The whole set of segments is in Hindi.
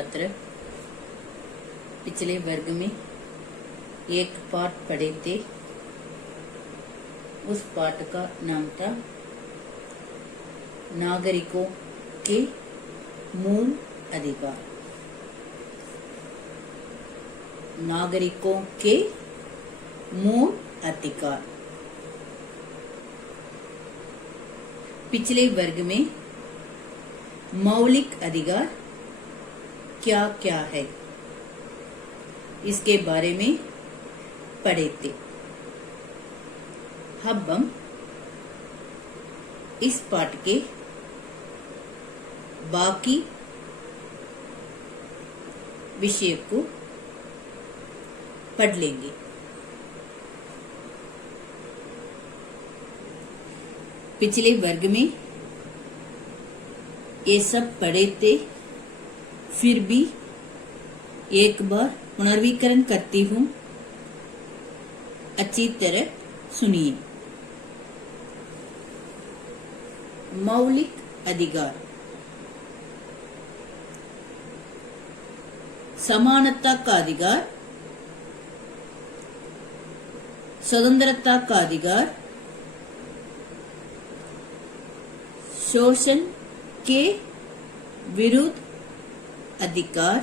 छात्र पिछले वर्ग में एक पाठ पढ़े थे। उस पाठ का नाम था नागरिकों के मूल अधिकार। नागरिकों के मूल अधिकार। पिछले वर्ग में मौलिक अधिकार क्या क्या है इसके बारे में पढ़े थे। अब हम इस पाठ के बाकी विषय को पढ़ लेंगे। पिछले वर्ग में ये सब पढ़े थे, फिर भी एक बार पुनर्वीकरण करती हूँ, अच्छी तरह सुनिए। मौलिक अधिकार। समानता का अधिकार, स्वतंत्रता का अधिकार, शोषण के विरुद्ध अधिकार,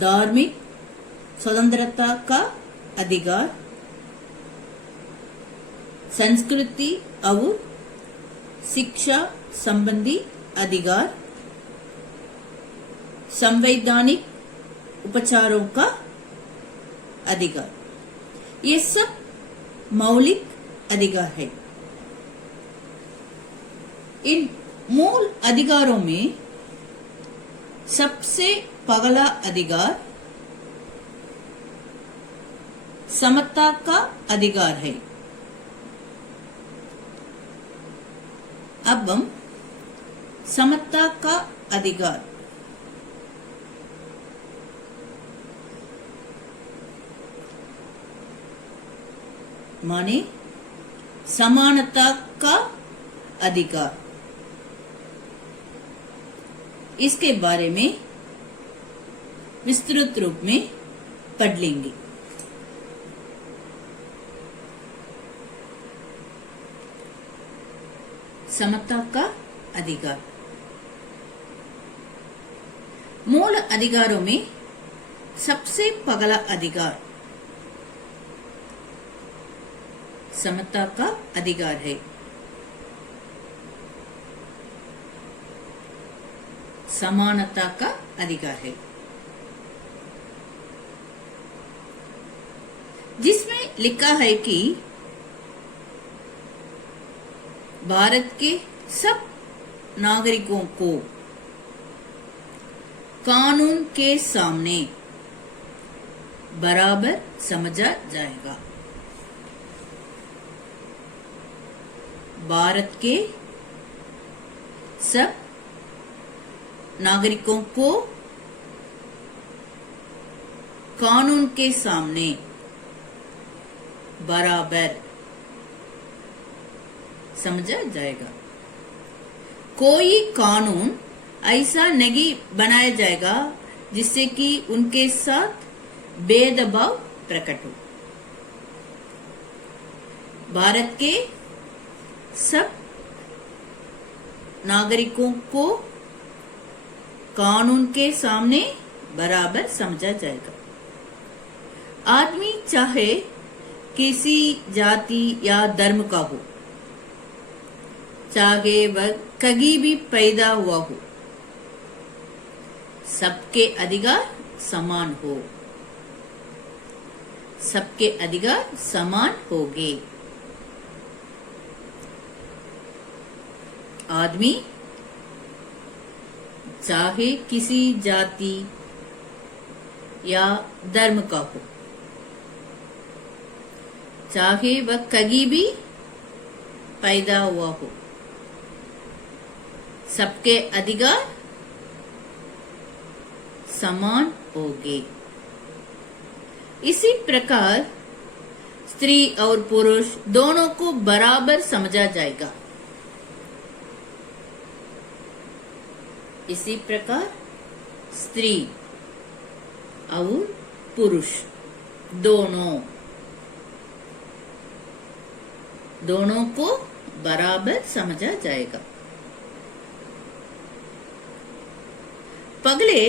धार्मिक स्वतंत्रता का अधिकार, संस्कृति और शिक्षा संबंधी अधिकार, संवैधानिक उपचारों का अधिकार, ये सब मौलिक अधिकार है। इन मूल अधिकारों में सबसे पहला अधिकार समता का अधिकार है। अब हम समता का अधिकार माने समानता का अधिकार, इसके बारे में विस्तृत रूप में पढ़ लेंगे। समता का अधिकार। मूल अधिकारों में सबसे पहला अधिकार समता का अधिकार है। समानता का अधिकार है, जिसमें लिखा है कि भारत के सब नागरिकों को कानून के सामने बराबर समझा जाएगा। भारत के सब नागरिकों को कानून के सामने बराबर समझा जाएगा। कोई कानून ऐसा नहीं बनाया जाएगा जिससे कि उनके साथ भेदभाव प्रकट हो। भारत के सब नागरिकों को कानून के सामने बराबर समझा जाएगा। आदमी चाहे किसी जाति या धर्म का हो, चाहे वह कहीं भी पैदा हुआ हो, सबके अधिकार समान हो। सबके अधिकार समान होंगे। आदमी चाहे किसी जाति या धर्म का हो, चाहे वह कहीं भी पैदा हुआ हो, सबके अधिकार समान होंगे। इसी प्रकार स्त्री और पुरुष दोनों को बराबर समझा जाएगा। इसी प्रकार स्त्री और पुरुष दोनों को बराबर समझा जाएगा। पगले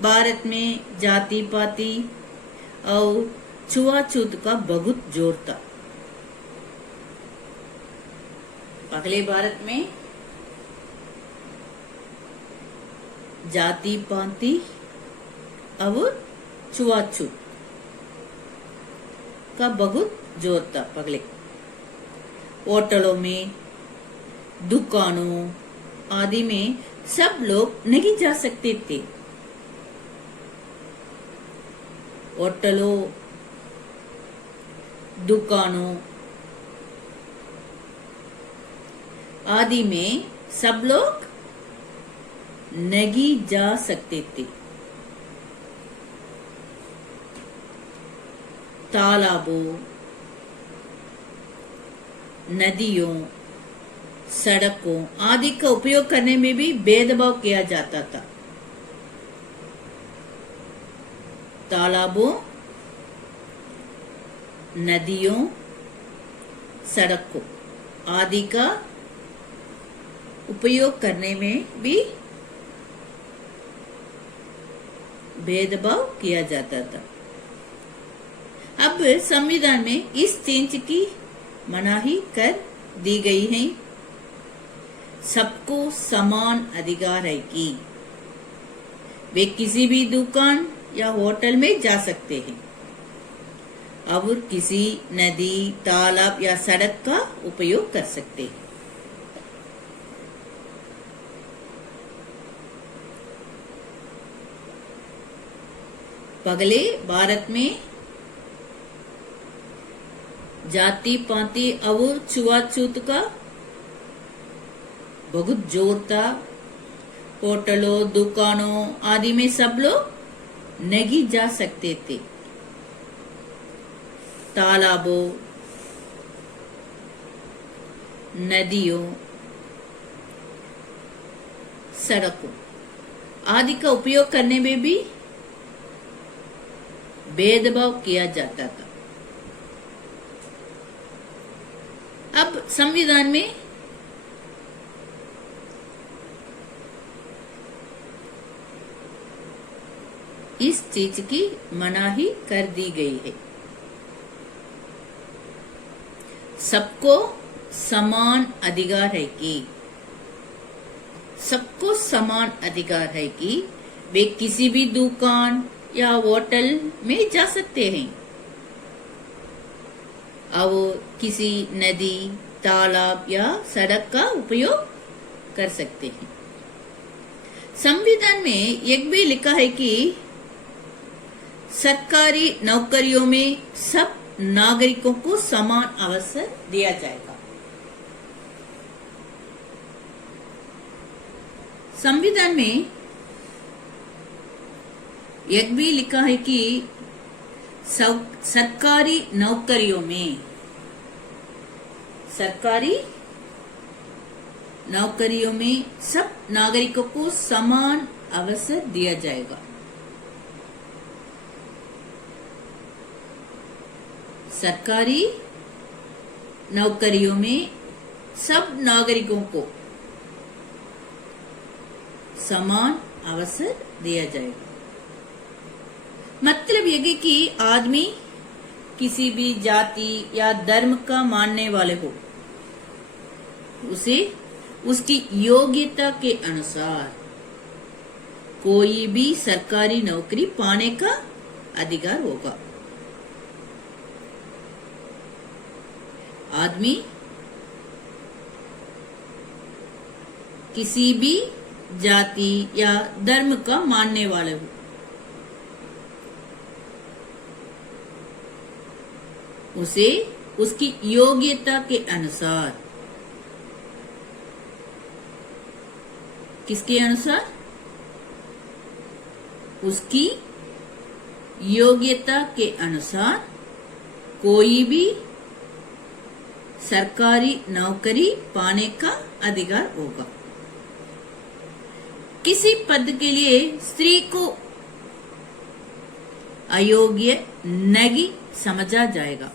भारत में जाति पाति और छुआछूत का बहुत जोर था। पगले भारत में जाति पाति और छुआछूत का बहुत जोर था। पगले होटलों में, दुकानों आदि में सब लोग नहीं जा सकते थे। होटलों, दुकानों आदि में सब लोग नहीं जा सकते थे। तालाबों, नदियों, सड़कों आदि का उपयोग करने में भी भेदभाव किया जाता था। तालाबों, नदियों, सड़कों आदि का उपयोग करने में भी भेदभाव किया जाता था। अब संविधान में इस चीज की मनाही कर दी गई है। सबको समान अधिकार है कि वे किसी भी दुकान या होटल में जा सकते हैं और किसी नदी, तालाब या सड़क का उपयोग कर सकते हैं। पगले भारत में जाति पाति और छुआछूत का बहुत जोर था। होटलों, दुकानों आदि में सब लोग नहीं जा सकते थे। तालाबों, नदियों, सड़कों आदि का उपयोग करने में भी भेदभाव किया जाता था। अब संविधान में इस चीज की मनाही कर दी गई है। सबको समान अधिकार है कि सबको समान अधिकार है कि वे किसी भी दुकान या होटल में जा सकते हैं और किसी नदी, तालाब या सड़क का उपयोग कर सकते हैं। संविधान में एक भी लिखा है कि सरकारी नौकरियों में सब नागरिकों को समान अवसर दिया जाएगा। संविधान में एक भी लिखा है कि सरकारी नौकरियों में सब नागरिकों को समान अवसर दिया जाएगा। सरकारी नौकरियों में सब नागरिकों को समान अवसर दिया जाएगा। मतलब ये है कि आदमी किसी भी जाति या धर्म का मानने वाले हो, उसे उसकी योग्यता के अनुसार कोई भी सरकारी नौकरी पाने का अधिकार होगा। आदमी किसी भी जाति या धर्म का मानने वाले हो, उसे उसकी योग्यता के अनुसार, किसके अनुसार? उसकी योग्यता के अनुसार कोई भी सरकारी नौकरी पाने का अधिकार होगा। किसी पद के लिए स्त्री को अयोग्य नहीं समझा जाएगा।